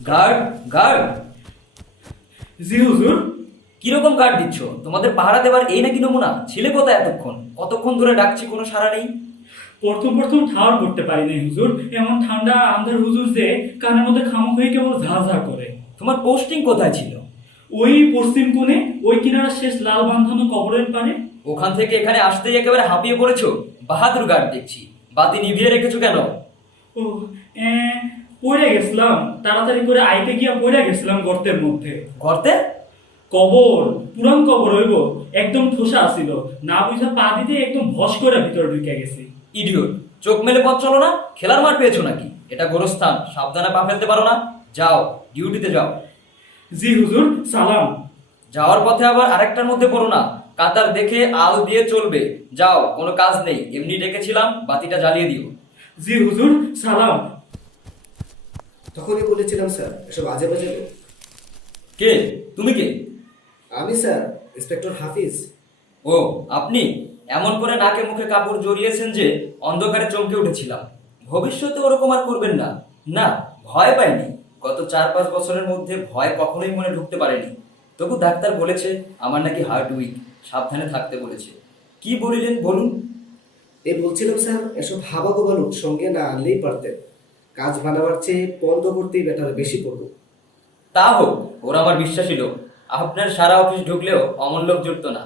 Guard, guard. জি হুজুর। কিরকম guard দিচ্ছ? তোমাদের পাহারা দেবার এই নাকি নমুনা? ছিলে কোথায় এতক্ষণ? কতক্ষণ ধরে ডাকছি, কোনো সাড়া নেই। প্রথম প্রথম ঠাওর করতে পারি নাই হুজুর, এমন ঠান্ডা আন্ধার হুজুর যে কানের মধ্যে খামুক হয়ে কেবল ঝা ঝা করে। তোমার পোস্টিং কোথায় ছিল? ওই পশ্চিম কোণে, ওই কিনারা শেষ লাল বাঁধানো কবরের পারে। ওখান থেকে এখানে আসতেই একেবারে হাঁপিয়ে পড়েছো। বাহাদুর গার্ড দেখছি। বাতি নিভিয়ে রেখেছো কেন? ও, এ, পড়ে গেছিলাম, তাড়াতাড়ি করে আইতে গিয়া পড়ে গেছিলাম গর্তের মধ্যে। গর্তে? কবর, পুরান কবর হইব, একদম ঠোসা ছিল, না বুঝা পা দিতে একদম ভস করে ভিতরে ঢুকে গেছি। ইডিয়ট! চোখ মেলে পথ চলো না? খেলার মাঠ পেয়েছো নাকি? এটা গোরস্থান, সাবধানে পা ফেলতে পারো না? যাও, ডিউটিতে যাও। জি হুজুর, সালাম। যাওয়ার পথে আবার আরেকটার মধ্যে পড়ো না। কাতার দেখে আল দিয়ে চলবে। যাও, কোনো কাজ নেই, এমনি ডেকেছিলাম, বাতিটা জ্বালিয়ে দিও। জি হুজুর, সালাম। তখনই বলেছিলাম স্যার এসব আজে বাজে লোক। কে? তুমি কে? আমি স্যার ইন্সপেক্টর হাফিজ। ও, আপনি? এমন করে নাকে মুখে কাপড় জড়িয়েছেন যে অন্ধকারে চমকে উঠেছিলাম। ভবিষ্যতে ওরকম আর করবেন না। না, ভয় পাইনি। গত 4-5 বছরের মধ্যে ভয় কখনোই মনে ঢুকতে পারেনি। তবু ডাক্তার বলেছে আমার নাকি হার্ট উইক, সাবধানে থাকতে বলেছে। কি বলিলেন বলুন? এই বলছিলাম স্যার এসব হাবাগোবা লোক সঙ্গে না আনলেই পারতেন। কাজ বানাবার চেয়ে বন্ধ করতেই বেটার বেশি পড়বো। তা হোক, ওরা আমার বিশ্বাসী লোক। আপনার সারা অফিস ঢুকলেও অমন লোক জুটতো না।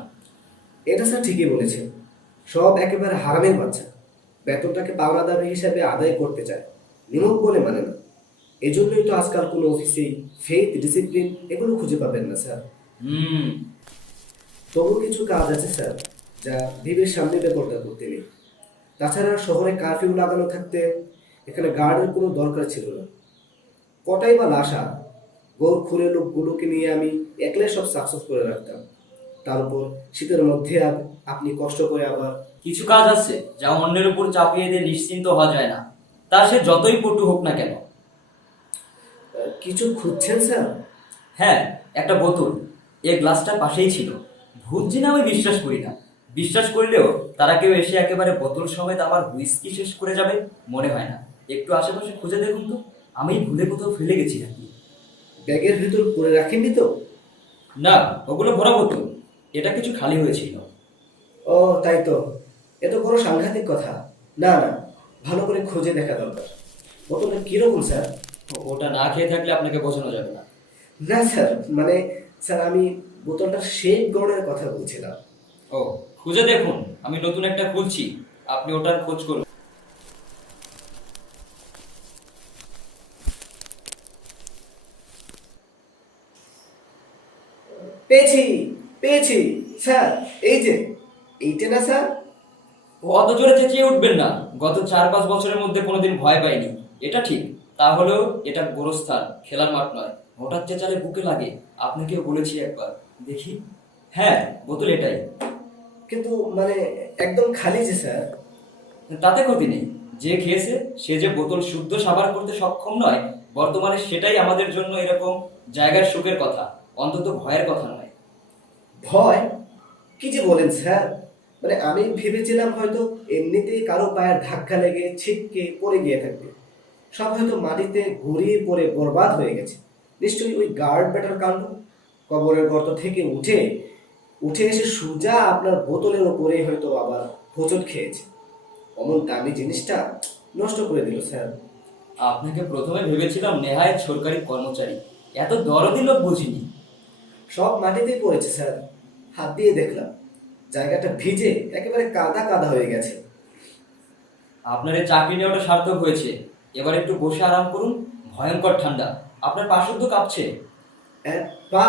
এটা স্যার ঠিকই বলেছেন। সব একেবারে হারামের বাচ্চা। বেতনটাকে পাওনা দাবি হিসাবে আদায় করতে চায়, নিমক বলে মানে না। এজন্যই তো আজকাল কোনো অফিসেই ফেথ ডিসিপ্লিন এগুলো খুঁজে পাবেন না স্যার। হুম। তবু কিছু কাজ আছে স্যার, যা ভিড়ের সামনে বেপরদা করতে নেই। তাছাড়া শহরে কারফিউ লাগানো থাকতে এখানে গার্ডের কোনো দরকার ছিল না। কটাই বা লাশা, গোর খুঁড়ে লোকগুলোকে নিয়ে আমি একলাই সব সাকসেস করে রাখতাম। তার উপর শীতের মধ্যে আপনি কষ্ট করে আবার কিছু কাজ আছে যা অন্যের উপর চাপিয়ে দিয়ে নিশ্চিন্ত হওয়া যায় না, তা সে যতই পটু হোক না কেন। কিছু খুঁজছেন স্যার? হ্যাঁ, একটা বোতল। এই গ্লাসটার পাশেই ছিল। ভূত জিন আমি বিশ্বাস করি না। বিশ্বাস করলেও তারা কেউ এসে একেবারে বোতল সমেত আমার হুইস্কি শেষ করে যাবে মনে হয় না। একটু আশেপাশে খুঁজে দেখুন তো, আমি ভুলে কোথাও ফেলে গেছি নাকি। ব্যাগের ভিতর পরে রাখেননি তো? না, ওগুলো ভরা বোতল। এটা কিছু খালি হয়েছিল। ও তাই তো, এ তো বড় সাংঘাতিক কথা। না না, ভালো করে খুঁজে দেখা দরকার। বোতলটা কিরকম স্যার? ওটা না খেয়ে থাকলে আপনাকে বোঝানো যাবে না। না স্যার, মানে স্যার আমি বোতলটার শেপ গড়ের কথা বলছিলাম। ও, খুঁজে দেখুন, আমি নতুন একটা খুলছি। আপনি ওটার খোঁজ করুন। পেয়েছি, পেয়েছি স্যার, এই যে এইটা না স্যার? অত জোরে চেঁচিয়ে উঠবেন না। গত 4-5 বছরের মধ্যে কোনোদিন ভয় পাইনি, এটা ঠিক। তাহলেও এটা গোরস্থান, খেলার মাঠ নয়। হঠাৎ চেঁচালে বুকে লাগে। আপনাকেও বলেছি একবার। দেখি। হ্যাঁ, বোতল এটাই। কিন্তু মানে একদম খালি যে স্যার। তাতে ক্ষতি নেই। যে খেয়েছে সে যে বোতল শুদ্ধ সাবার করতে সক্ষম নয়, বর্তমানে সেটাই আমাদের জন্য এরকম জায়গার সুখের কথা, অন্তত ভয়ের কথা নয়। ভয়? কি যে বলেন স্যার! মানে আমি ভেবেছিলাম হয়তো এমনিতেই কারো পায়ের ধাক্কা লেগে ছিটকে পড়ে গিয়ে থাকবে। সব হয়তো মাটিতে গড়িয়ে পড়ে বরবাদ হয়ে গেছে। নিশ্চয়ই ওই গার্ড ব্যাটার কাণ্ড। কবরের গর্ত থেকে উঠে উঠে এসে সোজা আপনার বোতলের ওপরে হয়তো আবার হোঁচট খেয়েছে। অমন দামি জিনিসটা নষ্ট করে দিল স্যার। আপনাকে প্রথমে ভেবেছিলাম নেহায়েত সরকারি কর্মচারী। এত দরদি লোক বুঝিনি। সব মাটিতেই পড়েছে স্যার। হাত দিয়ে দেখলাম, জায়গাটা ভিজে একেবারে কাদা কাদা হয়ে গেছে। আপনার এই চাকরি নেওয়াটা সার্থক হয়েছে। এবার একটু বসে আরাম করুন। ভয়ঙ্কর ঠান্ডা। আপনার পা শুদ্ধ কাঁপছে। পা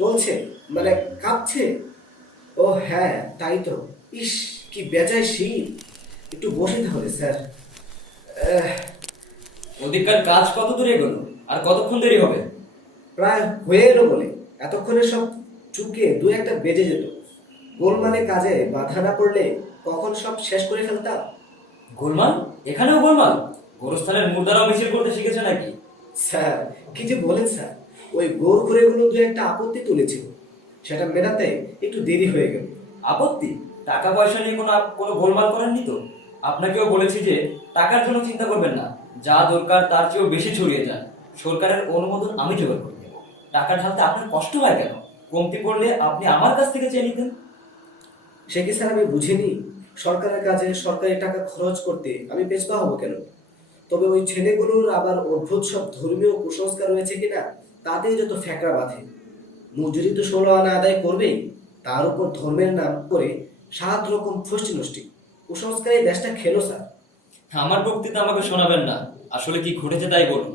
চলছে, মানে কাঁপছে। ও হ্যাঁ, তাই তো। ইস, কি বেজায় শীত। একটু বসে তাহলে স্যার। আহ, ওদিককার কাজ কত দূরে এগোলো? আর কতক্ষণ দেরি হবে? প্রায় হয়ে এলো বলে এতক্ষণে সব চুকে দু একটা বেজে যেত। গোলমালে কাজে বাধা না পড়লে কখন সব শেষ করে ফেলতাম। গোলমাল? এখানেও গোলমাল? গোরস্থানের মুর্দারাও মিছিল করতে শিখেছে নাকি? স্যার, কি যে বলেন স্যার! ওই গোর ঘুরেগুলো দু একটা আপত্তি তুলেছিল, সেটা মেটাতে একটু দেরি হয়ে গেল। আপত্তি? টাকা পয়সা নিয়ে কোনো কোনো গোলমাল করেননি তো? আপনাকেও বলেছি যে টাকার জন্য চিন্তা করবেন না। যা দরকার তার চেয়েও বেশি ছড়িয়ে যান। সরকারের অনুমোদন আমি জোগাড় করে দেবো। টাকা ঢালতে আপনার কষ্ট হয় কেন? কমতি পড়লে আপনি আমার কাছ থেকে চেয়ে নিতেন। সে কি স্যার আমি বুঝিনি? সরকারের কাজে সরকারি টাকা খরচ করতে আমি পেছপা হবো কেন? তবে ওই ছেলেগুলোর আবার অদ্ভুত সব ধর্মীয় কুসংস্কার রয়েছে কিনা তাতেই যত ফ্যাকড়া বাঁধে। মজুরি তো 16 আনা আদায় করবেই, তার উপর ধর্মের নাম করে 7 রকম ফষ্টি নষ্টি কুসংস্কার এই দেশটা খেলো স্যার। আমার বক্তৃতা আমাকে শোনাবেন না, আসলে কি ঘটেছে তাই বলুন।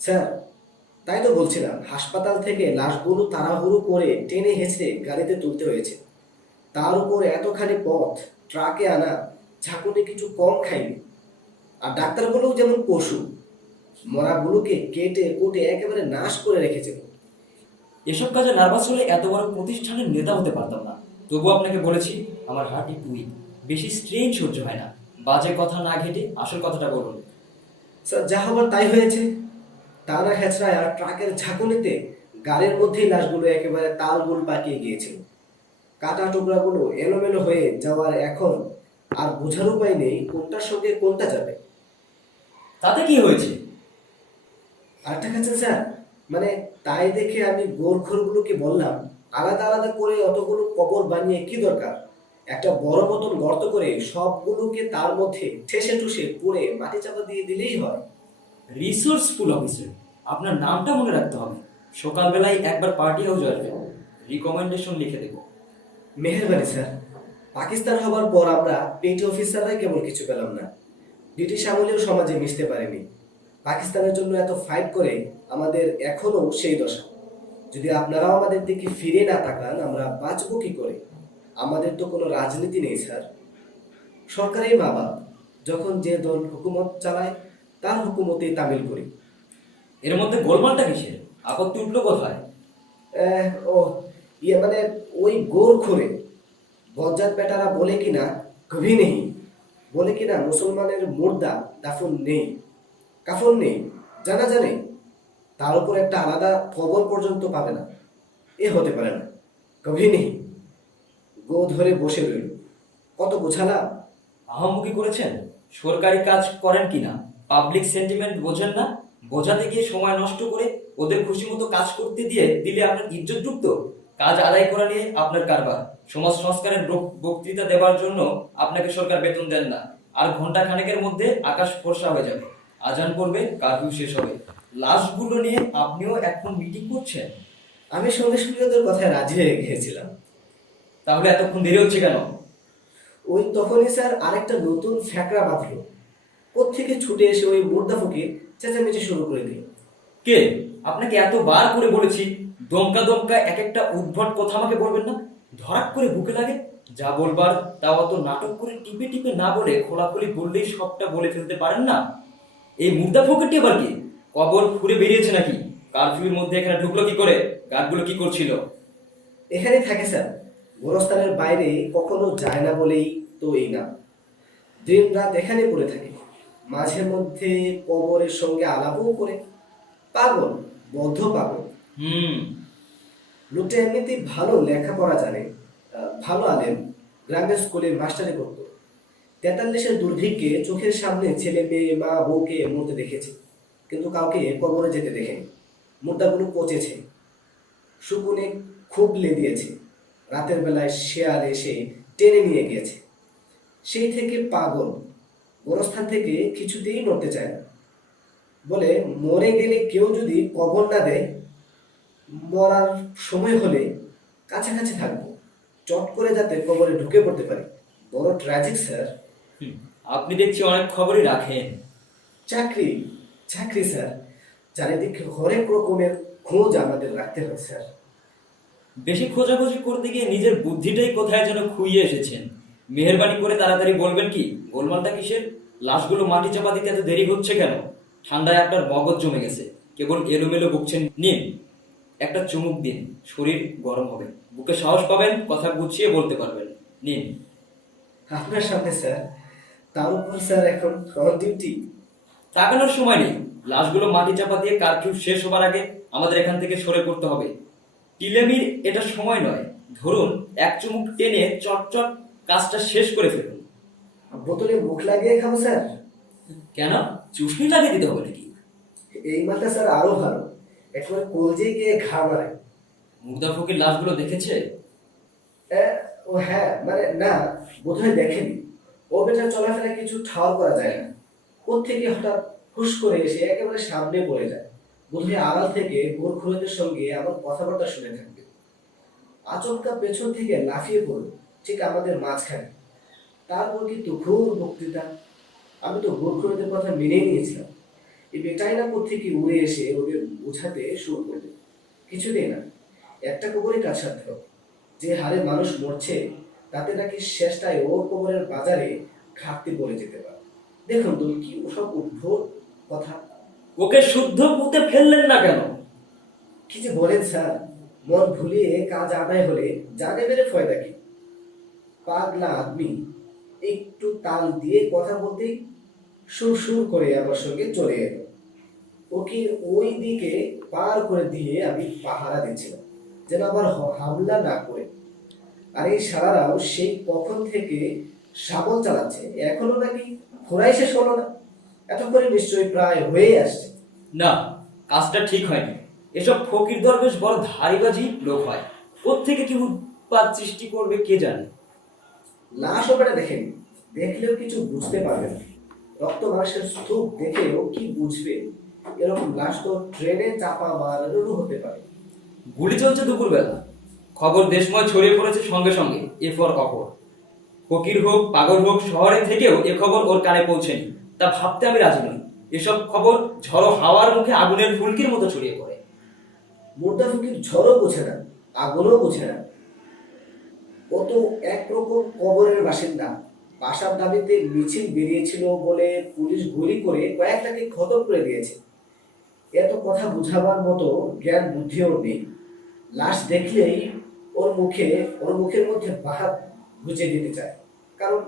স্যার তাই তো বলছিলাম, হাসপাতাল থেকে লাশগুলো তাড়াহুড়ো করে টেনে হেঁচড়ে গাড়িতে তুলতে হয়েছে। তার উপর এতখানি পথ ট্রাকে আনা, ঝাঁকুনি কিছু কম খায়নি। আর ডাক্তারগুলোও যেমন পশু, মরাগুলোকে কেটে কুটে একেবারে নাশ করে রেখেছে। এসব কাজে নার্ভাস হলে এত বড় প্রতিষ্ঠানের নেতা হতে পারতাম না। তবু আপনাকে বলেছি আমার হার্ট একটু উইক, বেশি স্ট্রেন সহ্য হয় না। বাজে কথা না ঘেটে আসল কথাটা বলুন। স্যার যা হবার তাই হয়েছে। টানা হেঁচড়ায় আর ট্রাকের ঝাঁকুনিতে গাড়ির মধ্যেই লাশগুলো একেবারে তালগোল পাকিয়ে গিয়েছিল। কাটা টুকরাগুলো এলোমেলো হয়ে যাওয়ার এখন আর বোঝার উপায় নেই কোনটার সঙ্গে কোনটা যাবে। তাতে কি হয়েছে? আরেকটা কাছে স্যার, মানে তাই দেখে আমি গোরখোরগুলোকে বললাম, আলাদা আলাদা করে অতগুলো কবর বানিয়ে কি দরকার? একটা বড় মতন গর্ত করে সবগুলোকে তার মধ্যে ঠেসে ঠুসে পুড়ে মাটি চাপা দিয়ে দিলেই হয়। রিসোর্সফুল অফিসার, আপনার নামটা মনে রাখতে হবে। সকালবেলায় একবার পার্টি হাউস আসবে, রিকমেন্ডেশন লিখে দেবো। মেহেরবানি স্যার। পাকিস্তান হবার পর আমরা পেটি অফিসাররাই কেবল কিছু পেলাম না, ব্রিটিশ আমলেও সমাজে মিশতে পারেনি। পাকিস্তানের জন্য এত ফাইট করে আমাদের এখনো সেই দশা। যদি আপনারাও আমাদের দিকে ফিরে না তাকান আমরা বাঁচবো কি করে? আমাদের তো কোনো রাজনীতি নেই স্যার। সরকারেই মা বাপ, যখন যে দল হুকুমত চালায় তার হুকুমতেই তামিল করি। এর মধ্যে গোলমালটা কিসের? আপত্তি উঠলো কোথায়? ও ইয়ে মানে ওই গোরখোরে বজ্জাত বেটারা বলে কিনা কভি নেই, বলে কিনা মুসলমানের মুর্দা দাফন নেই, কাফন নেই, জানাজা নেই, তার উপর একটা আলাদা কবর পর্যন্ত পাবে না। এ হতে পারে না, কভি নেই। গো ধরে বসে রইল, কত বোঝালাম। আহাম্মকি করেছেন? সরকারি কাজ করেন কিনা পাবলিক সেন্টিমেন্ট বোঝেন না? বোঝাতে গিয়ে সময় নষ্ট করে ওদের খুশি মতো কাজ করতে দিলে আপনার ইজ্জত ডুবতো। কাজ আদায় করা নিয়ে আপনার কারবার। সমাজ সংস্কারের বক্তৃতা দেওয়ার জন্য আপনাকে সরকার বেতন দেন না। আর ঘন্টা খানেকের মধ্যে আকাশ ফর্সা হয়ে যাবে, আজান পড়বে, কারফিউ শেষ হবে। লাশগুলো নিয়ে আপনিও এখন মিটিং করছেন? আমি সঙ্গে সঙ্গে ওদের কথায় রাজি হয়ে গিয়েছিলাম। তাহলে এতক্ষণ দেরি হচ্ছে কেন? ওই তখনই স্যার আরেকটা নতুন ফ্যাকড়া বাঁধলো। কোত্থেকে ছুটে এসে ওই মুর্দা ফকির চেঁচামেচি শুরু করে দিল। কে? আপনাকে এতবার করে বলেছি দমকা দমকা এক একটা উদ্ভট কথা আমাকে বলবেন না। ধরাক করে বুকে লাগে। যা বলবার তা অত নাটক করে টিপে টিপে না বলে খোলাখুলি বললেই সবটা বলে ফেলতে পারেন না। এই মুর্দা ফকিরটি আবার কি? কবর ফুরে বেরিয়েছে নাকি? কারফিউর মধ্যে এখানে ঢুকলো কি করে? গার্ডগুলো কি করছিল? এখানেই থাকে স্যার, গোরস্থানের বাইরে কখনো যায় না বলেই তো এই না। দিন রাত এখানে পড়ে থাকে, মাঝে মধ্যে কবরের সঙ্গে আলাপও করে। পাগল, বদ্ধ পাগল। হুম। লোকটা এমনিতেই ভালো লেখাপড়া জানে, ভালো আলেম, গ্রামের স্কুলে মাস্টারি করত। 43-এর দুর্ভিক্ষে চোখের সামনে ছেলে মেয়ে মা বউকে মরতে দেখেছে, কিন্তু কাউকে কবরে যেতে দেখেনি। মুদ্রাগুলো পচেছে, শুকুনে খুবলে দিয়েছে, রাতের বেলায় শেয়াল এসে টেনে নিয়ে গিয়েছে। সেই থেকে পাগল, গোরস্থান থেকে কিছুতেই নড়তে চায় না। বলে মরে গেলে কেউ যদি কবর না দেয়, মরার সময় হলে কাছাকাছি থাকবো, চট করে যাতে কবরে ঢুকে পড়তে পারি। বড় ট্র্যাজিক স্যার। হুম, আপনি দেখছি অনেক খবরই রাখেন। চাকরি, চাকরি স্যার, চারিদিকে হরেক রকমের খোঁজ আমাদের রাখতে হয় স্যার। বেশি খোঁজাখুঁজি করতে গিয়ে নিজের বুদ্ধিটাই কোথায় যেন খুইয়ে এসেছেন। মেহেরবানি করে তাড়াতাড়ি বলবেন কি গোলমালটা কিসের? লাশগুলো মাটি চাপা দিতে এত দেরি হচ্ছে কেন? ঠান্ডায় আপনার মগজ জমে গেছে, কেবল এলোমেলো বকছেন। নিন একটা চুমুক দিন, শরীর গরম হবে, বুকে সাহস পাবেন, কথা গুছিয়ে বলতে পারবেন। নিন। আপনার সামনে স্যার, তার উপর স্যার এখন অন ডিউটি। তাকানোর সময় নেই। লাশগুলো মাটি চাপা দিয়ে কারফিউ শেষ হবার আগে আমাদের এখান থেকে সরে পড়তে হবে। টিলেমির এটা সময় নয়। ধরুন এক চুমুক টেনে চটচট কাজটা শেষ করে ফেলুন। বোতলে মুখ লাগিয়ে খাবো স্যার? কেন? চুষনি লাগিয়ে দিতে হবে নাকি? এই মালটা স্যার আরো ভালো, একেবারে কলজে গিয়ে ঘা মারে। মুর্দা ফকির লাশগুলো দেখেছে? ও হ্যাঁ, মানে না, বোধহয় দেখেনি। ও বেটার চলাফেরা কিছু ঠাওর করা যায় না। কোত্থেকে হঠাৎ হুশ করে এসে একেবারে সামনে পড়ে যায়। বোধহয় আড়াল থেকে গোরখুরদের সঙ্গে আমার কথাবার্তা শুনে থাকবে। আচমকা পেছন থেকে লাফিয়ে পড়ল ঠিক আমাদের মাঝখানে। তারপর কিন্তু ঘোর বক্তৃতা। আমি তো গোরখুরদের কথা মেনেই নিয়েছিলাম। এই বেটাই না কোত্থেকে উড়ে এসে ওদের বোঝাতে শুরু করবে কিছুতেই না, একটা কবরে কাজ সারতে হবে। যে হারে মানুষ মরছে তাতে নাকি শেষটায় ওর কবরের বাজারে ঘাটতি পড়ে যেতে পারে। দেখুন তো কি ওসব উদ্ভট কথা। ওকে শুদ্ধ পুঁতে ফেললেন না কেন? কি যে বলেন স্যার, মন ভুলিয়ে কাজ আদায় হলে জানে বেড়ে ফয়দা কি? পাগলা আদমি একটু তাল দিয়ে কথা বলতেই সুর সুর করে আমার সঙ্গে চলে এলো। ওকে ওই দিকে পার করে দিয়ে আমি পাহারা দিচ্ছিলাম যেন আবার হামলা না করে। আর এই সারারাও সেই কখন থেকে শাবল চালাচ্ছে, এখনো নাকি ঘোরাই শেষ হলো না। এত করে নিশ্চয়ই প্রায় হয়ে আসছে। না, কাজটা ঠিক হয়নি। এসব ফকির দরবেশ বড় ধারিবাজি লোক হয়। কোত্থেকে কি উৎপাত সৃষ্টি করবে কে জানে। লাশ ওপরে দেখেনি, দেখলেও কিছু বুঝতে পারবে না। রক্ত মাংসের স্তূপ দেখেও কি বুঝবে? এরকম লাশ তো ট্রেনে চাপা মারারও হতে পারে। গুলি চলছে দুপুরবেলা, খবর দেশময় ছড়িয়ে পড়েছে সঙ্গে সঙ্গে। এ ফর অপর। ফকির হোক পাগল হোক, শহরে থেকেও এ খবর ওর কানে পৌঁছেনি। তা ভাবতে আমি রাজি নই। এসব খবর ঝড়ো হাওয়ার মুখে আগুনের ফুলকির মতো ছড়িয়ে পড়ে। মুর্দা ফকির ঝড়ও বোঝে না, আগুনও বোঝে না। ও তো একরকম কবরের বাসিন্দা। বাসার দাবিতে মিছিল বেরিয়েছিল বলে পুলিশ গুলি করে কয়েকটাকে খতম করে দিয়েছে। এত কথা বুঝাবার মতো জ্ঞান বুদ্ধিও নেই। লাশ দেখলেই ওর মুখের মধ্যে বাহাত গুজে দিতে চায়। কারণ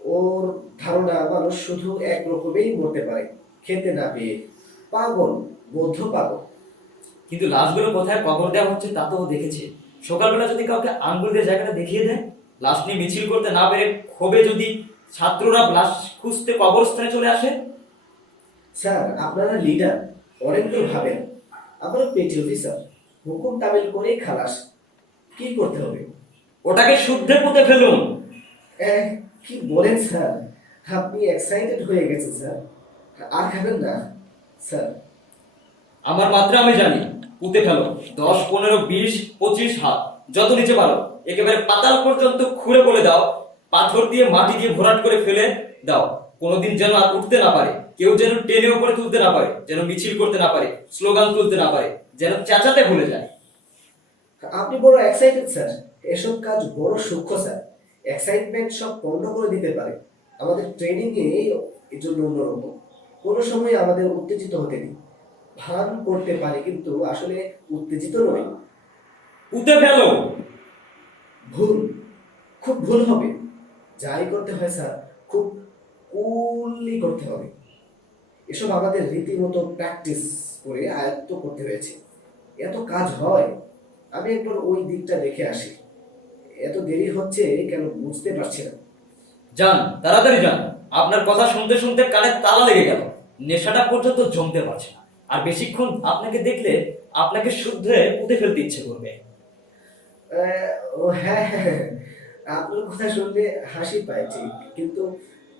ওর ধারণা মানুষ শুধু এক রকমেই মরতে পারে, খেতে না পেয়ে। পাগল, বৌদ্ধ পাগল। কিন্তু লাশগুলো কোথায় কবর দেওয়া হচ্ছে তা তো ও দেখেছে। সকালবেলা যদি কাউকে আঙ্গুল দিয়ে জায়গাটা দেখিয়ে দেয়, লাশ নিয়ে মিছিল করতে না পেরে ক্ষোভে যদি ছাত্ররা লাশ খুঁজতে কবরস্থানে চলে আসে। স্যার আপনারা লিডার, অনেক দূর ভাবেন। আমরা পেটি অফিসার, হুকুম তামিল করেই খালাস। কি করতে হবে? ওটাকে শুদ্ধে পুঁতে ফেলুন। কি বলেন স্যার? আপনি এক্সাইটেড হয়ে গেছেন স্যার। আর খাবেন না স্যার? আমার মাত্রা আমি জানি। পুঁতে ফেলো। 10, 15, 20, 25 হাত যত নিচে পারো, একেবারে পাতাল পর্যন্ত খুঁড়ে বলে দাও। পাথর দিয়ে মাটি দিয়ে ভরাট করে ফেলে দাও। কোনোদিন যেন আর উঠতে না পারে, কেউ যেন টেনে উপরে তুলতে না পারে, যেন মিছিল করতে না পারে, স্লোগান তুলতে না পারে, যেন চেঁচাতে ভুলে যায়। আপনি বড় এক্সাইটেড স্যার। এসব কাজ বড় সূক্ষ্ম স্যার। এক্সাইটমেন্ট সব পণ্ড করে দিতে পারে। আমাদের ট্রেনিং এ এই জন্য অন্যরকম। কোনো সময় আমাদের উত্তেজিত হতে দিই। ভান করতে পারি কিন্তু আসলে উত্তেজিত নই। পুঁতে ফেলো। ভুল, খুব ভুল হবে। যাই করতে হয় স্যার, খুব কুললি করতে হবে। এসব আমাদের রীতিমতো প্র্যাকটিস করে আয়ত্ত করতে হয়েছে। এত কাজ হয়। আমি একবার ওই দিকটা দেখে আসি। এত দেরি হচ্ছে কেন বুঝতে পারছি না। যান, তাড়াতাড়ি যান। আপনার কথা শুনতে শুনতে কানে তালা লেগে গেল। নেশাটা পর্যন্ত জমতে পারছে না। আর বেশিক্ষণ আপনাকে দেখলে আপনাকে শুদ্ধে পুঁতে ফেলতে ইচ্ছে করবে। ও হ্যাঁ হ্যাঁ হ্যাঁ। আপনার কথা শুনলে হাসি পায় ঠিক, কিন্তু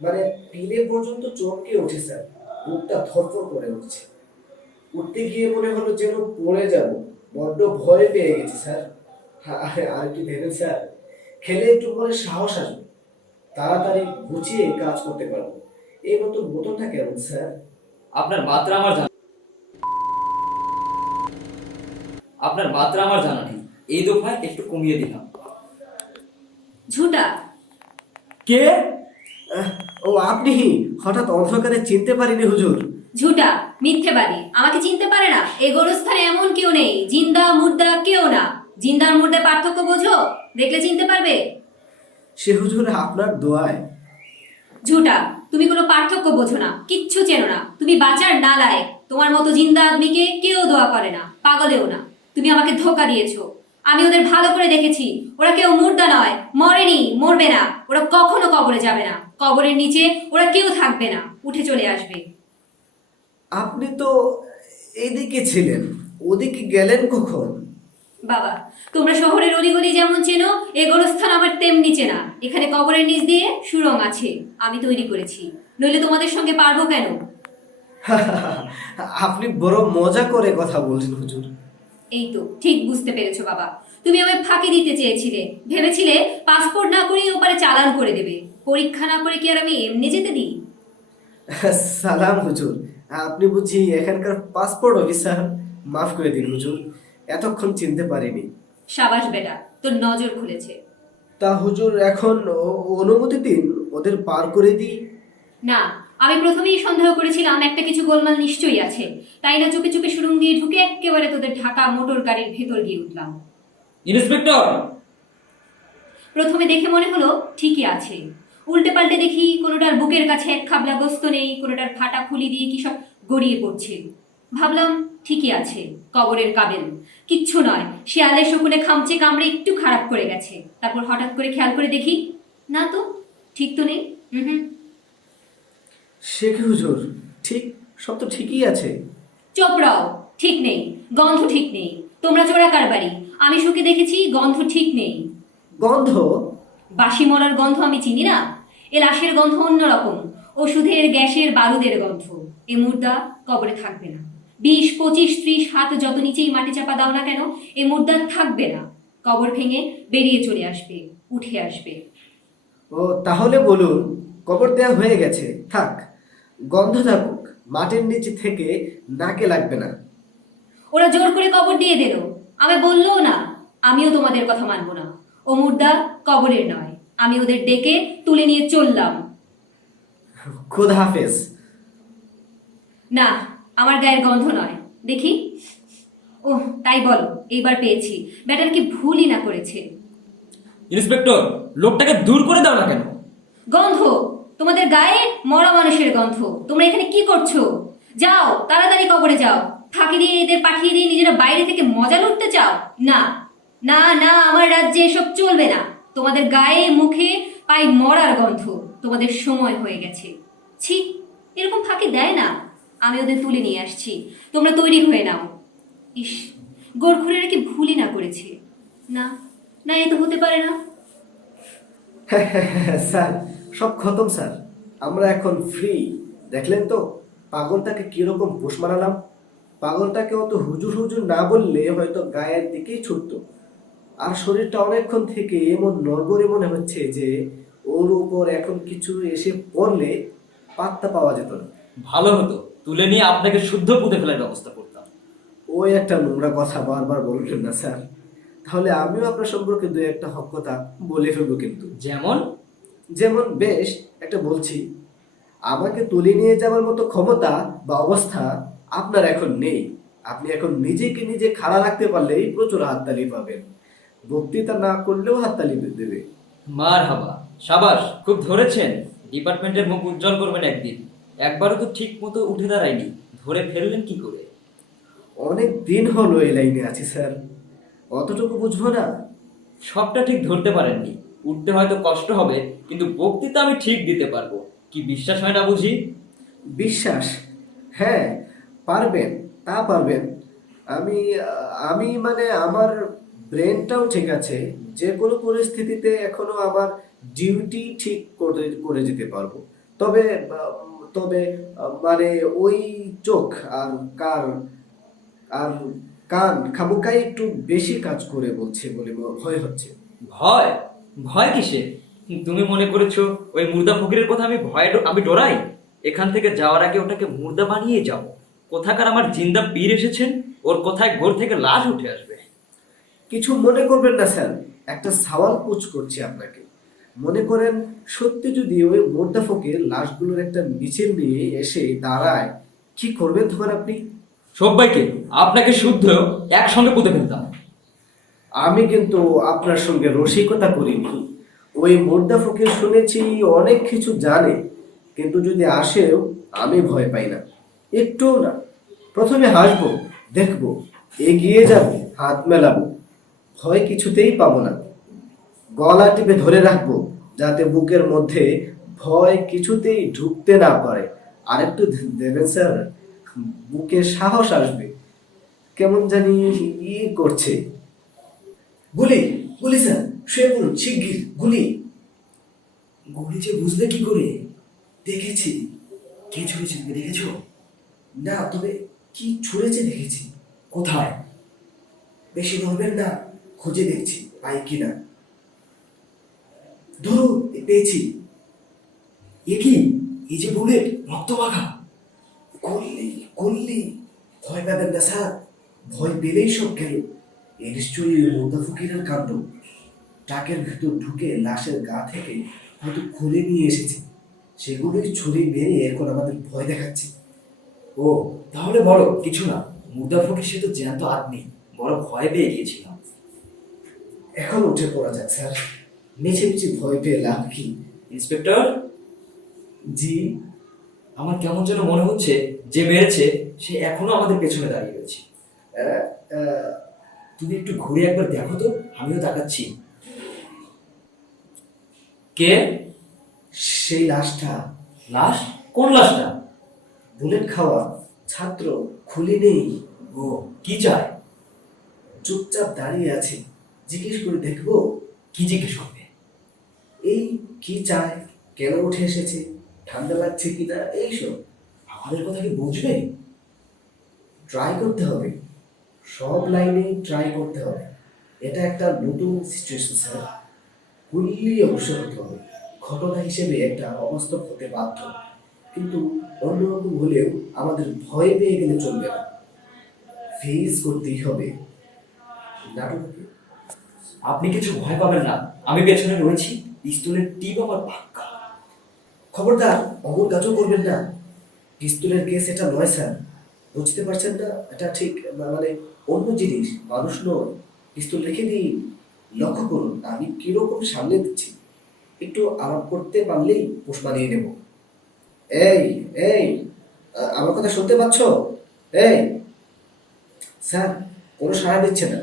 মানে পিলে পর্যন্ত চমকে উঠে স্যার। বুকটা ধরফর করে উঠছে। উঠতে গিয়ে মনে হলো যেন পড়ে যাব। বড্ড ভয় পেয়ে গেছি স্যার। আর কি ভেবেন স্যার, খেলে একটু পরে সাহস আসবে, তাড়াতাড়ি গুছিয়ে কাজ করতে পারবো। এই নতুন বোতলটা কেমন স্যার? আপনার মাত্রা আমার জানা আপনার মাত্রা আমার জানা নেই। এই দফায় একটু কমিয়ে দিলাম। ঝুটা। কে? ও আপনি? হঠাৎ অন্ধকারে চিনতে পারিনি হুজুর। ঝুটা, মিথ্যেবাদী। আমাকে চিনতে পারে না? এই গোরস্থানে এমন কেউ নেই। জিন্দা মুর্দা কেউ না। জিন্দার মুর্দা পার্থক্য বোঝো? দেখলে চিনতে পারবে। সে হুজুর আপনার দোয়ায়। ঝুটা, তুমি কোনো পার্থক্য বোঝো না, কিচ্ছু চেনো না। তুমি বাঁচার নালায়েক। তোমার মতো জিন্দা আদমিকে কেউ দোয়া করে না, পাগলেও না। তুমি আমাকে ধোকা দিয়েছো। আমি ওদের ভালো করে দেখেছি। ওরা কেউ মুর্দা নয়, মরেনি, মরবে না। ওরা কখনো কবরে যাবে না। কবরের নিচে ওরা কেউ থাকবে না, উঠে চলে আসবে। আপনি তো এইদিকে ছিলেন, ওদিকে গেলেন কখন? বাবা, তোমরা শহরের অলিগলি যেমন চেনো, এ গোরস্থান আমার তেমনি চেনা। এখানে কবরের নিচ দিয়ে সুড়ঙ্গ আছে, আমি তৈরি করেছি, নইলে তোমাদের সঙ্গে পারবো কেন? আপনি বড় মজা করে কথা বলছেন হুজুর। এই তো ঠিক বুঝতে পেরেছো বাবা, তুমি আমায় ফাঁকি দিতে চেয়েছিলে, ভেবেছিলে পাসপোর্ট না করেই ওপারে চালান করে দেবে। পরীক্ষা না করে কি আর আমি এমনি যেতে দিই? সালাম হুজুর, আপনি বুঝি এখানকার পাসপোর্ট অফিসার? মাফ করে দিন হুজুর, এতক্ষণ চিনতে পারিনি। সাবাস বেটা, তোর নজর খুলেছে। তা হুজুর এখন অনুমতি দিন, ওদের পার করে দিই। না, আমি প্রথমেই সন্দেহ করেছিলাম একটা কিছু গোলমাল নিশ্চয়ই আছে, তাই না চুপে চুপে সুড়ঙ্গ দিয়ে ঢুকে একেবারে তোদের ঢাকা মোটর গাড়ির ভেতর গিয়ে উঠলাম। ইন্সপেক্টর! প্রথমে দেখে মনে হলো ঠিকই আছে, উল্টে পাল্টে দেখি কোনোটার বুকের কাছে এক খাবলা গোস্ত নেই, কোনোটার ফাটা খুলি দিয়ে কি সব গড়িয়ে পড়ছে। ভাবলাম ঠিকই আছে, কবরের কাবেল, কিচ্ছু নয়, শিয়ালে শকুনে খামচে কামড়ে একটু খারাপ করে গেছে। তারপর হঠাৎ করে খেয়াল করে দেখি, না তো, ঠিক তো নেই। হুম। সে কি হুজুর, ঠিক সব তো ঠিকই আছে। চোপড়াও, ঠিক নেই, গন্ধ ঠিক নেই। তোমরা চোরা কারবারি, আমি শুকে দেখেছি, গন্ধ ঠিক নেই। গন্ধ? বাসি মরার গন্ধ আমি চিনি না? এ লাশের গন্ধ অন্যরকম, ওষুধের, গ্যাসের, বারুদের গন্ধ। এ মুর্দা কবরে থাকবে না। 20, 25, 30 হাত যত নিচেই মাটি চাপা দাও না কেন, এ মুর্দা থাকবে না। কবর ভেঙে বেরিয়ে চলে আসবে, উঠে আসবে। ও তাহলে বলুন, কবর দেয়া হয়ে গেছে, থাক, গন্ধ থাকুক, মাটির নিচে থেকে নাকে লাগবে না। ওরা জোর করে কবর দিয়ে দিল, আমি বললো না। আমিও তোমাদের কথা মানবো না। ও মুর্দা কবরের নয়, আমি ওদের ডেকে তুলে নিয়ে চললাম। খোদা হাফেজ। না, আমার গায়ের গন্ধ নয়, দেখি। ওহ, তাই বলো, এইবার পেয়েছি, ব্যাটার কি ভুলই না করেছে। ইন্সপেক্টর, লোকটাকে দূর করে দাও না কেন? গন্ধ তোমাদের গায়ে, মরা মানুষের গন্ধ। তোমরা এখানে কি করছো? যাও তাড়াতাড়ি কবরে যাও, ফাঁকি দিয়ে এদের পাঠিয়ে দিয়ে নিজেরা বাইরে থেকে মজা লুটতে চাও? না না না, আমার রাজ্যে এসব চলবে না। তোমাদের গায়ে মুখে পাই মরার গন্ধ, তোমাদের সময় হয়ে গেছে। ছি, এরকম ফাঁকি দেয় না। আমি ওদের তুলে নিয়ে আসছি, তোমরা তৈরি হয়ে নাও। ইস, গোরখুরেরা কি ভুলই না করেছে? না না, এ তো হতে পারে না। স্যার, সব খতম স্যার, আমরা এখন ফ্রি। দেখলেন তো পাগলটাকে কিরকম পোষ মারালাম। পাগলটাকে অত হুজুর হুজুর না বললে হয়তো গায়ের দিকেই ছুটতো। আর শরীরটা অনেকক্ষণ থেকে এমন নড়বড়ে মনে হচ্ছে যে ওর উপর এখন কিছু এসে পড়লে পাত্তা পাওয়া যেত না। ভালো হতো তুলে নিয়ে আপনাকে শুদ্ধ পুঁতে ফেলার ব্যবস্থা করতাম। ওই একটা নোংরা কথা বারবার বলবেন না স্যার, তাহলে আমিও আপনার সম্পর্কে দু একটা হক কথা বলে ফেলবো। কিন্তু যেমন? যেমন বেশ একটা বলছি, আমাকে তুলে নিয়ে যাওয়ার মতো ক্ষমতা বা অবস্থা আপনার এখন নেই। আপনি এখন নিজেকে নিজে খাড়া রাখতে পারলেই প্রচুর হাততালি পাবেন, বক্তৃতা না করলেও হাততালি দেবে। মার হাবা, সাবাস, খুব ধরেছেন। ডিপার্টমেন্টের মুখ উজ্জ্বল করবেন একদিন। একবারও তো ঠিক মতো উঠে দাঁড়ায়নি, ধরে ফেললেন কি করে? অনেক দিন হলো এই লাইনে আছি স্যার, অতটুকু বুঝবো না? সবটা ঠিক ধরতে পারেননি। উঠতে হয়তো কষ্ট হবে, কিন্তু বক্তৃতা আমি ঠিক দিতে পারবো। কি বিশ্বাস হয় না বুঝি? বিশ্বাস? হ্যাঁ, পারবেন, তা পারবেন। আমি আমি মানে আমার ব্রেনটাও ঠিক আছে, যে কোনো পরিস্থিতিতে এখনো আমার ডিউটি ঠিক করে যেতে পারবো। তবে তবে মানে ওই চোখ আর কার আর কান খামুকাই একটু বেশি কাজ করে বলছে বলে ভয় হচ্ছে। ভয়? ভয় কিসে? তুমি মনে করেছো ওই মুর্দা ফকিরের কথা আমি ডরাই? এখান থেকে যাওয়ার আগে ওটাকে মুর্দা বানিয়ে যাও। কোথাকার আমার জিন্দা পীর এসেছেন, ওর কোথায় গোর থেকে লাশ উঠে আসবে। কিছু মনে করবেন না স্যার, একটা সওয়াল পুছ করছি আপনাকে। মনে করেন সত্যি যদি ওই মোর্দা ফকির লাশগুলোর একটা মিছিল নিয়ে এসে দাঁড়ায়, কি করবেন তখন আপনি? সবাইকে, আপনাকে শুদ্ধ একসঙ্গে পুঁতে ফেলতাম। আমি কিন্তু আপনার সঙ্গে রসিকতা করিনি। ওই মোর্দা ফকির শুনেছি অনেক কিছু জানে, কিন্তু যদি আসেও আমি ভয় পাই না, একটুও না। প্রথমে হাসবো, দেখবো, এগিয়ে যাবো, হাত মেলাবো, ভয় কিছুতেই পাবো না। গলা টিপে ধরে রাখবো যাতে বুকের মধ্যে ভয় কিছুতেই ঢুকতে না পারে। আর একটু দেবেন স্যার, বুকে সাহস আসবে, কেমন জানি করছে। গুলি, গুলি স্যার, শুয়ে পড়ুন শিগগির, গুলি। গুলি যে বুঝলে কি করে? দেখেছি। কে ছুড়েছে তুমি দেখেছো? না, তবে কি ছুঁড়েছে দেখেছি। কোথায়? বেশি ধরবেন না, খুঁজে দেখছি পাই কিনা। ধরুন, পেয়েছি। এ কি? এই যে বুলেট, রক্ত মাখা। করলি করলি, ভয় পাবেন না স্যার, ভয় পেলেই সব গেল। এ নিশ্চয়ই মোর্দা ফকিরের কাণ্ড। ট্রাকের ভেতর ঢুকে লাশের গা থেকে হয়তো খুলে নিয়ে এসেছে, সেগুলোই ছুরি মেরে এখন আমাদের ভয় দেখাচ্ছে। ও, তাহলে বলো কিছু না। মুর্দা ফকির সে তো জ্যান্ত আদমি, বড় ভয় পেয়ে গিয়েছিলাম। এখন উঠে পড়া যাক স্যার, মিছিমিছি ভয় পেয়ে লাভ কি? ইন্সপেক্টর, জি। আমার কেমন যেন মনে হচ্ছে যে মেরেছে সে এখনো আমাদের পেছনে দাঁড়িয়ে রয়েছে। আহ, আহ, তুমি একটু ঘুরে একবার দেখো তো, আমিও তাকাচ্ছি। কে? সেই লাশটা, লাশ? কোন লাশটা? বুলেট খাওয়া ছাত্র, খুলি নেই। ও, কি চায়? চুপচাপ দাঁড়িয়ে আছে, জিজ্ঞেস করে দেখবো। কি জিজ্ঞেস করবে? এই কি চায়, কেন উঠে এসেছে, ঠান্ডা লাগছে কিনা, এইসব। আমাদের কথা কি বুঝবে? ট্রাই করতে হবে, সব লাইনে ট্রাই করতে হবে। এটা একটা নতুন সিচুয়েশন স্যার, কুললি অবশ্য হতে হবে। ঘটনা হিসেবে একটা অবাস্তব হতে বাধ্য, কিন্তু অন্যরকম হলেও আমাদের ভয় পেয়ে গেলে চলবে না, ফেস করতেই হবে নাটককে। আপনি কিছু ভয় পাবেন না, আমি পেছনে রয়েছি, পিস্তলের টিপ আমার পাক্কা। খবরদার অমন কাজও করবেন না, পিস্তলের কেস এটা নয় স্যার, বুঝতে পারছেন না? এটা ঠিক মানে অন্য জিনিস, মানুষ নয়। পিস্তল রেখে দিন, লক্ষ্য করুন আমি কিরকম সামনে দিচ্ছি, একটু আরাম করতে পারলেই পোষ মানিয়ে নেব। এই এই আমার কথা শুনতে পাচ্ছ? এই স্যার, কোনো সাড়া দিচ্ছে না।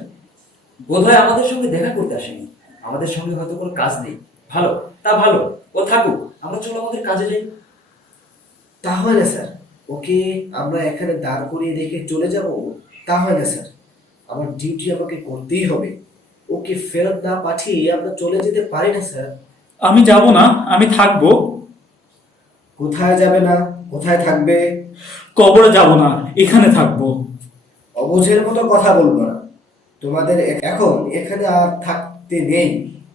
বোধহয় আমাদের সঙ্গে দেখা করতে আসেনি, আমাদের সঙ্গে হয়তো কোনো কাজ নেই। ভালো, তা ভালো, ও থাকুক, আমরা চলো আমাদের কাজে যাই। তা হয় না স্যার, ওকে আমরা এখানে দাঁড় করিয়ে রেখে চলে যাব? তা হয় না স্যার, আমার ডিউটি আমাকে করতেই হবে। ওকে ফেরত না পাঠিয়ে আমরা চলে যেতে পারি না স্যার। আমি যাব না, আমি থাকবো। কোথায় যাবে না, কোথায় থাকবে? কবরে যাব না, এখানে থাকবো। অবুঝের মতো কথা বলবো না, তোমাদের এখন এখানে আর থাকতে নেই,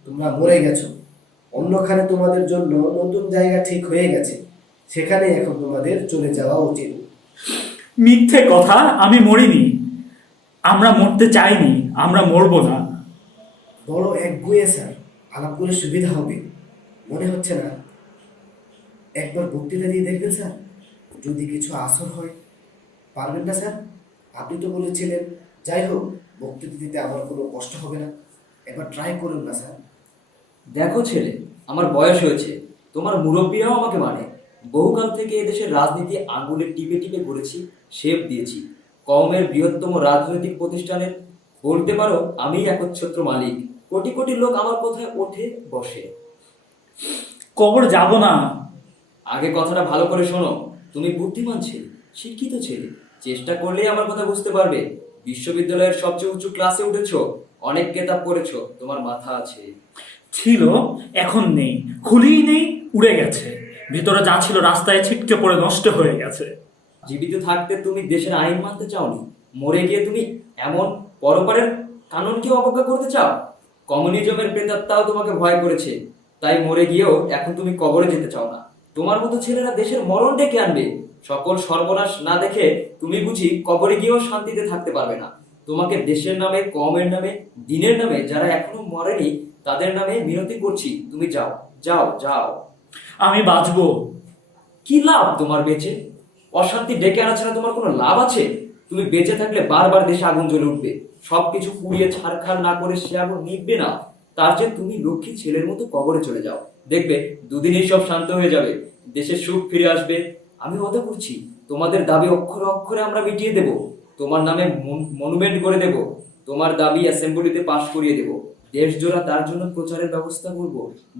তোমরা মরে গেছো। অন্যখানে তোমাদের জন্য নতুন জায়গা ঠিক হয়ে গেছে, সেখানে এখন তোমাদের চলে যাওয়া উচিত। মিথ্যে কথা, আমি মরিনি। আমরা মরতে চাইনি, আমরা মরবো না। বড় একগুঁয়ে স্যার, আলাপ করে সুবিধা হবে মনে হচ্ছে না? একবার বক্তৃতা দিয়ে দেখবেন স্যার, যদি কিছু আসর হয়। পারবেন না স্যার? আপনি তো বলেছিলেন। যাই হোক, বক্তৃতা দিতে আমার কোনো কষ্ট হবে না, একবার ট্রাই করুন না স্যার। দেখো ছেলে, আমার বয়স হয়েছে, তোমার মুরব্বীরাও আমাকে মানে। বহুকাল থেকে এদেশের রাজনীতি আঙ্গুলের টিপে টিপে করেছি, শেপ দিয়েছি। কওমের বৃহত্তম রাজনৈতিক প্রতিষ্ঠানের বলতে পারো আমি একচ্ছত্র মালিক। কোটি কোটি লোক আমার কথায় ওঠে বসে। কবর যাব না। আগে কথাটা ভালো করে শোনো। তুমি বুদ্ধিমান ছেলে, শিক্ষিত ছেলে, চেষ্টা করলেই আমার কথা বুঝতে পারবে। বিশ্ববিদ্যালয়ের সবচেয়ে উঁচু ক্লাসে উঠেছো, অনেক কেতাব পড়েছো, তোমার মাথা আছে। ছিল, এখন নেই, খুলেই নেই, উড়ে গেছে। ভিতরে যা ছিল রাস্তায় ছিটকে পড়ে নষ্ট হয়ে গেছে। জীবিত থাকতে তুমি দেশের আইন মানতে চাওনি, মরে গিয়ে তুমি এমন পরপারের কানুনকে অবজ্ঞা করতে চাও। কমিউনিজমের প্রেতাত্মাও তোমাকে ভয় করেছে, তাই মরে গিয়েও এখন তুমি কবরে যেতে চাও না। তোমার মতো ছেলেরা দেশের মরণ ডেকে আনবে। সকল সর্বনাশ না দেখে তুমি বুঝি কবরে গিয়েও শান্তিতে থাকতে পারবে না। তোমাকে দেশের নামে, কওমের নামে, দিনের নামে যারা এখনো মরেনি তাদের নামে মিনতি করছি, তুমি যাও, যাও, যাও। আমি বাঁচবো। কি লাভ তোমার বেঁচে? অশান্তি ডেকে আনা ছাড়া তোমার কোনো লাভ আছে? তুমি বেঁচে থাকলে বারবার দেশে আগুন জ্বলে উঠবে, সবকিছু পুড়িয়ে ছাড়খাড় না করে সে আগুন নিভবে না। তার চেয়ে তুমি লক্ষ্মী ছেলের মতো কবরে চলে যাও, দেখবে দুদিনেই সব শান্ত হয়ে যাবে, দেশের সুখ ফিরে আসবে। আমি ওটা করছি, তোমাদের দাবি অক্ষরে অক্ষরে আমরা মিটিয়ে দেব, তোমার নামে মনুমেন্ট করে দেব, তোমার দাবি অ্যাসেম্বলিতে পাশ করিয়ে দেব, দেশ জোড়া তার জন্য প্রচারের ব্যবস্থা করব,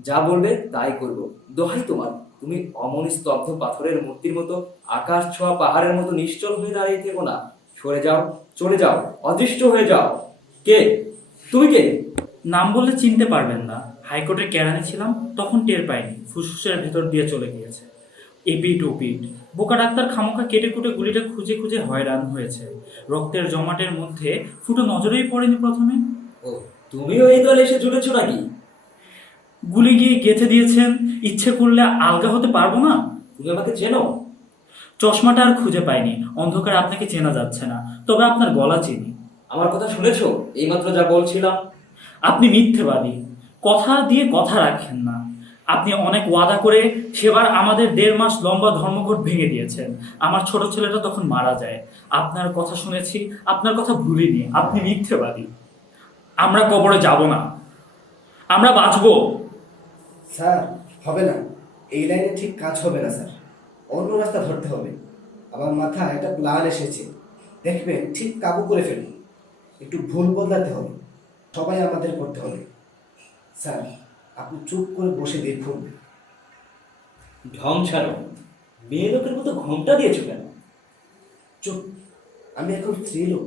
যা বলবে তাই করব। দোহাই তোমার, তুমি অমন স্তব্ধ পাথরের মূর্তির মতো আকাশ ছোঁয়া পাহাড়ের মতো নিশ্চল হয়ে দাঁড়িয়ে থেকো না। সরে যাও, চলে যাও, অদৃশ্য হয়ে যাও। কে তুমি? কে? নাম বললে চিনতে পারবেন না। হাইকোর্টের কেরানি ছিলাম, তখন টের পাইনি, ফুসফুসের ভেতর দিয়ে চলে গিয়েছে। এপিট ওপিট, বোকা ডাক্তার খামোখা কেটে কুটে গুলিটা খুঁজে খুঁজে হয়রান হয়েছে। রক্তের জমাটের মধ্যে ফুটো নজরেই পড়েনি প্রথমে। ও, তুমিও এই দলে এসে জুড়েছো নাকি? গুলি গিয়ে গেঁথে দিয়েছেন, ইচ্ছে করলে আলগা হতে পারবো না। তুমি আমাকে চেনো? চশমাটা আর খুঁজে পাইনি, অন্ধকারে আপনাকে চেনা যাচ্ছে না, তবে আপনার গলা চিনি। আমার কথা শুনেছো? এইমাত্র যা বলছিলাম। আপনি মিথ্যেবাদী, কথা দিয়ে কথা রাখেন না। আপনি অনেক ওয়াদা করে সেবার আমাদের 1.5 মাস লম্বা ধর্মঘট ভেঙে দিয়েছেন। আমার ছোট ছেলেটা তখন মারা যায়। আপনার কথা শুনেছি, আপনার কথা ভুলিনি। আপনি মিথ্যেবাদী। আমরা কবরে যাব না, আমরা বাঁচবো। স্যার, হবে না, এই লাইনে ঠিক কাজ হবে না স্যার, অন্য রাস্তা ধরতে হবে। আমার মাথায় একটা প্ল্যান এসেছে, দেখবেন ঠিক কাবু করে ফেলুন। একটু ভুল বদলাতে হবে, সবাই আমাদের করতে হবে। স্যার, আপনি চুপ করে বসে দেখুন। ঢং ছাড়ো, মেয়ে লোকের মতো ঘোমটা দিয়েছো কেন? চুপ, আমি এখন স্ত্রীলোক,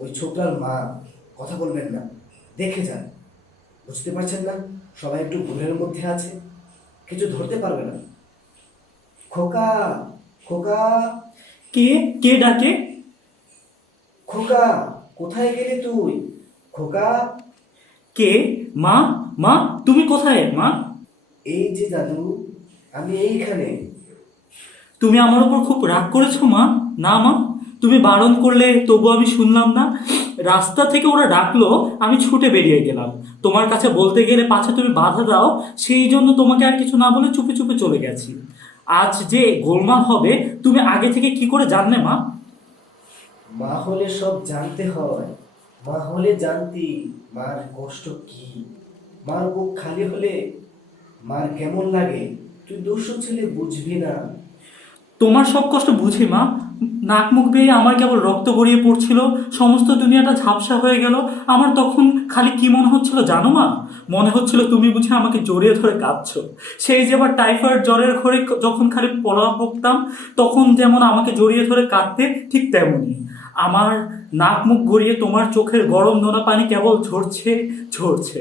ওই ছোকরার মা। কথা বলবেন না, দেখে যান। বুঝতে পারছেন না, সবাই একটু ভুলের মধ্যে আছে, কিছু ধরতে পারবে না। খোকা, খোকা, কে কে ডাকে? খোকা, কোথায় গেলি তুই? খোকা, কে? মা? মা, তুমি কোথায় মা? এই যে দাদু, আমি এইখানে। তুমি আমার উপর খুব রাগ করেছো মা? না মা, তুমি বারণ করলে তবু আমি শুনলাম না। রাস্তা থেকে ওরা ডাকলো, আমি ছুটে বেরিয়ে গেলাম। তোমার কাছে বলতে গেলে পাছে তুমি বাধা দাও, সেই জন্য তোমাকে আর কিছু না বলে চুপে চুপে চলে গেছি। আজ যে গোলমাল হবে তুমি আগে থেকে কি করে জানলে মা? মা হলে সব জানতে হয়, মা হলে জানতি মার কষ্ট কি, মার বুক খালি হলে মার কেমন লাগে, তুই দুষ্টু ছেলে, বুঝবি না। তোমার সব কষ্ট বুঝি মা। নাক মুখ বেয়ে আমার কেবল রক্ত গড়িয়ে পড়ছিল, সমস্ত দুনিয়াটা ঝাপসা হয়ে গেল। আমার তখন খালি কি মনে হচ্ছিল জানো মা? মনে হচ্ছিল তুমি বুঝে আমাকে জড়িয়ে ধরে কাঁদছো। সেই যে আবার টাইফয়েড জ্বরের ঘরে যখন খালি পড়া পড়তাম, তখন যেমন আমাকে জড়িয়ে ধরে কাঁদতে, ঠিক তেমনই আমার নাক মুখ গড়িয়ে তোমার চোখের গরম নোনা পানি কেবল ঝরছে ঝরছে।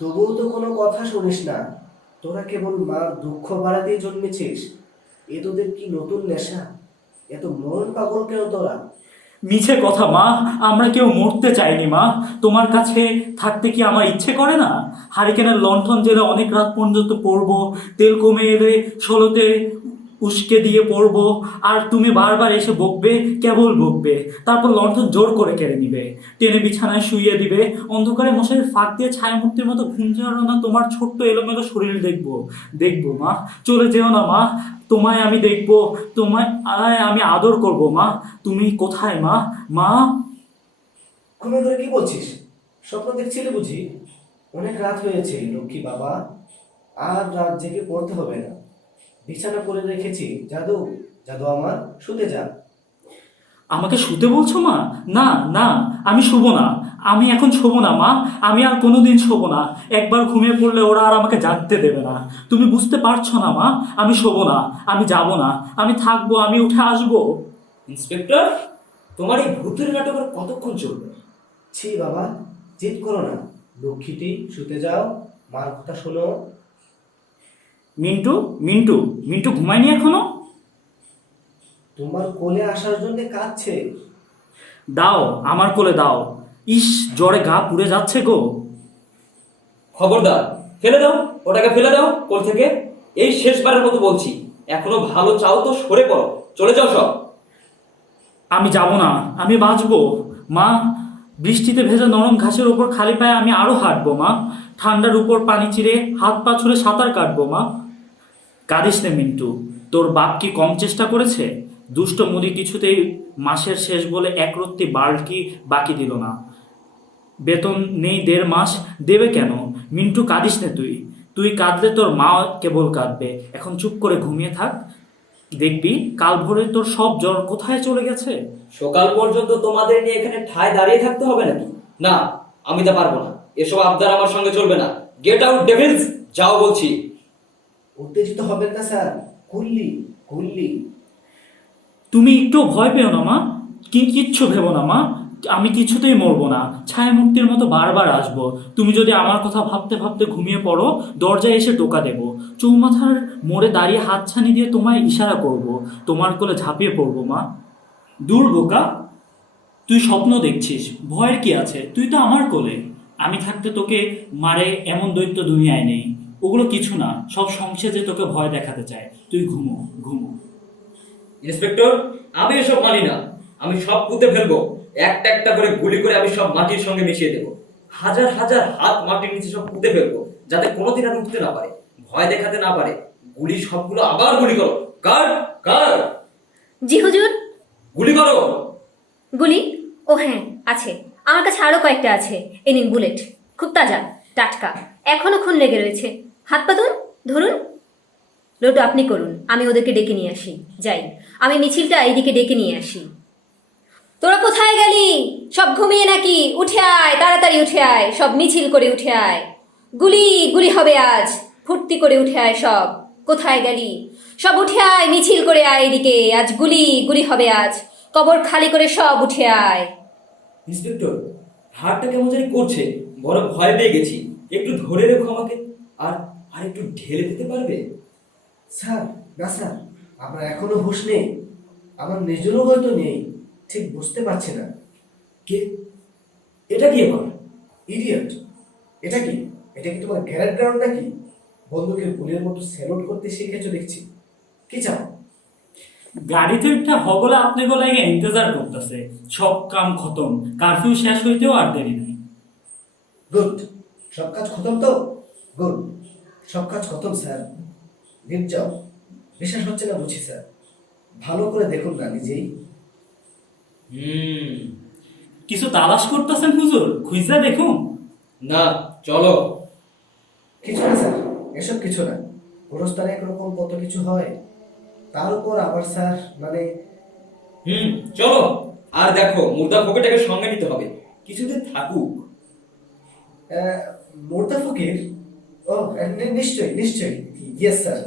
তবুও তো কোনো কথা শুনিস না, তোরা কেবল মার দুঃখ বাড়াতেই জন্মেছিস। এ তোদের কি নতুন নেশা? এত মন পাগল কেন তোরা? মিছে কথা মা, আমরা কেউ মরতে চাইনি মা। তোমার কাছে থাকতে কি আমার ইচ্ছে করে না? হারিকেনের লণ্ঠন জেলে অনেক রাত পর্যন্ত পড়বো, তেল কমে এলে ষোলোতে উস্কে দিয়ে পড়বো, আর তুমি বারবার এসে বকবে, কেবল বকবে। তারপর লণ্ঠন জোর করে কেড়ে নিবে, টেনে বিছানায় শুইয়ে দিবে। অন্ধকারে মশারির ফাঁক দিয়ে ছায়ামূর্তির মতো ঘুমঝাড়ো না তোমার ছোট্ট এলোমেলো শরীর দেখবো। দেখবো মা, চলে যেও না মা। তোমায় আমি দেখবো, তোমায় আমি আদর করব মা। তুমি কোথায় মা? মা, ঘুমে ধরে কি বলছিস? স্বপ্ন দেখছিলে বুঝি? অনেক রাত হয়েছে লক্ষ্মী বাবা, আর রাত জেগে পড়তে হবে না। বিছানা করে রেখেছি, জাদু, জাদু আমার, শুতে যা। আমাকে শুতে বলছো মা? না না, আমি শুবো না। আমি এখন শোবো না মা, আমি আর কোনোদিন শোবো না। একবার ঘুমিয়ে পড়লে ওরা আর আমাকে জাগতে দেবে না। তুমি বুঝতে পারছো না মা? আমি শোবো না, আমি যাবো না, আমি থাকবো, আমি উঠে আসবো। ইন্সপেক্টর, তোমার এই ভূতের নাটক আর কতক্ষণ চলবে? ছি বাবা, জিদ করো না। লক্ষ্মীটি, শুতে যাও, মার কথা শোনো। মিন্টু, মিন্টু, মিন্টু ঘুমায়নি এখনো? তোমার কোলে আসার জন্য কাঁদছে। দাও, আমার কোলে দাও। ইস, জ্বরে গা পুড়ে যাচ্ছে গো। খবরদার, ফেলে দাও, ওটাকে ফেলে দাও কোল থেকে। এই শেষবারের মতো বলছি, এখনো ভালো চাও তো সরে পড়ো, চলে যাও সব। আমি যাব না, আমি বাঁচবো মা। বৃষ্টিতে ভেজা নরম ঘাসের উপর খালি পায়ে আমি আরো হাঁটবো মা। ঠান্ডার উপর পানি চিরে হাত পা ছুঁড়ে সাঁতার কাটবো মা। কাঁদিস নে মিন্টু, তোর বাপ কি কম চেষ্টা করেছে? দুষ্ট মুদি কিছুতেই মাসের শেষ বলে এক রত্তি বাল্টি বাকি দিল না। বেতন নেই 1.5 মাস, দেবে কেন? মিন্টু কাঁদিস নে তুই। তুই কাঁদলে তোর মা কেবল কাঁদবে। এখন চুপ করে ঘুমিয়ে থাক, দেখবি কাল ভোরে তোর সব জ্বর কোথায় চলে গেছে। সকাল পর্যন্ত তোমাদের নিয়ে এখানে ঠায় দাঁড়িয়ে থাকতে হবে নাকি? না, আমি তা পারবো না। এসব আবদার আমার সঙ্গে চলবে না। গেট আউট ডেভিলস, যাও বলছি। উত্তেজিত হবেন না স্যার, কুল্লি কুল্লি। তুমি একটু ভয় পেও না মা, কিচ্ছু ভেবো না মা, আমি কিছুতেই মরবো না, ছায়া মুক্তির মতো বারবার আসবো। তুমি যদি আমার কথা ভাবতে ভাবতে ঘুমিয়ে পড়ো, দরজায় এসে টোকা দেবো, চৌমাথার মোড়ে দাঁড়িয়ে হাতছানি দিয়ে তোমায় ইশারা করব, তোমার কোলে ঝাঁপিয়ে পড়বো মা। দূর বোকা, তুই স্বপ্ন দেখছিস, ভয়ের কি আছে? তুই তো আমার কোলে, আমি থাকতে তোকে মারে এমন দৈত্য দুনিয়ায় নেই। ওগুলো কিছু না, সব সংসেজে তোকে ভয় দেখাতে চায়। তুই ঘুমো ঘুমো। ইন্সপেক্টর, আমি এসব মানি না। আমি সব পুঁতে ফেলবো, একটা একটা করে গুলি করে আমি সব মাটির সঙ্গে মিশিয়ে দেবো। হাজার হাজার হাত মাটির নিচে সব পুঁতে ফেলবো, যাতে কোনোদিন আর উঠতে না পারে, ভয় দেখাতে না পারে। গুলি সবগুলো আবার গুলি করো। কার কার জি হুজুর। গুলি করো। গুলি? ও হ্যাঁ, আছে, আমার কাছে আরো কয়েকটা আছে। এ নিন বুলেট, খুব তাজা, টাটকা, এখনো খুন লেগে রয়েছে। হাত পাতুন, ধরুন। লটু আপনি করুন, আমি ওদেরকে ডেকে নিয়ে আসি। যাই, আমি মিছিলটা এইদিকে ডেকে নিয়ে আসি। তোরা কোথায় গেলি? সব ঘুমিয়ে নাকি? উঠে আয়, তাড়াতাড়ি উঠে আয়, সব মিছিল করে উঠে আয়। গুলি গুলি হবে আজ, ফুর্তি করে উঠে আয় সব। কোথায় গেলি? সব উঠে আয়, মিছিল করে আয় এদিকে, আজ গুলি গুলি হবে আজ। কবর খালি করে সব উঠে আয়। ইন্সপেক্টর, হাতটা কেমন জানি করছে, বড় ভয় পেয়ে গেছি। একটু ধরে রেখো আমাকে, আর আর একটু ঢেলে দিতে পারবে? স্যার, না স্যার, আমার এখনো হুঁশ নেই, আমার নিজেরও হয়তো নেই, ঠিক বুঝতে পারছি না। কে? এটা কি আমার? ইডিয়ট, এটা কি? এটা কি তোমার গ্যারেট গ্রাউন্ড নাকি? বন্দুকের গুলির মতো স্যালুট করতে শিখেছো দেখছি। কি চাও? গাড়িতে একটা হগলা আপনি গলায় ইন্তজার করতেছে, সব কাম খতম, কারফিউ শেষ হইতেও আর দেরি নাই। গুড, সব কাজ খতম তো? গুড, সব কাজ খতম স্যার। নিট যাও। বিশ্বাস হচ্ছে না বুঝি স্যার, ভালো করে দেখুন না নিজেই। কিছু তালাশ করতেছেন হুজুর? খুঁজা দেখুন। না, চলো। কিছু না স্যার, এসব কিছু না। গোরস্থানে একরকম কত কিছু হয়, তার উপর আবার স্যার মানে চলো। আর দেখো, মুর্দা ফকিরটাকে সঙ্গে নিতে হবে, কিছুদিন থাকুক। মুর্দা ফকির? ও নিশ্চয়ই নিশ্চয়ই, ইয়েস স্যার।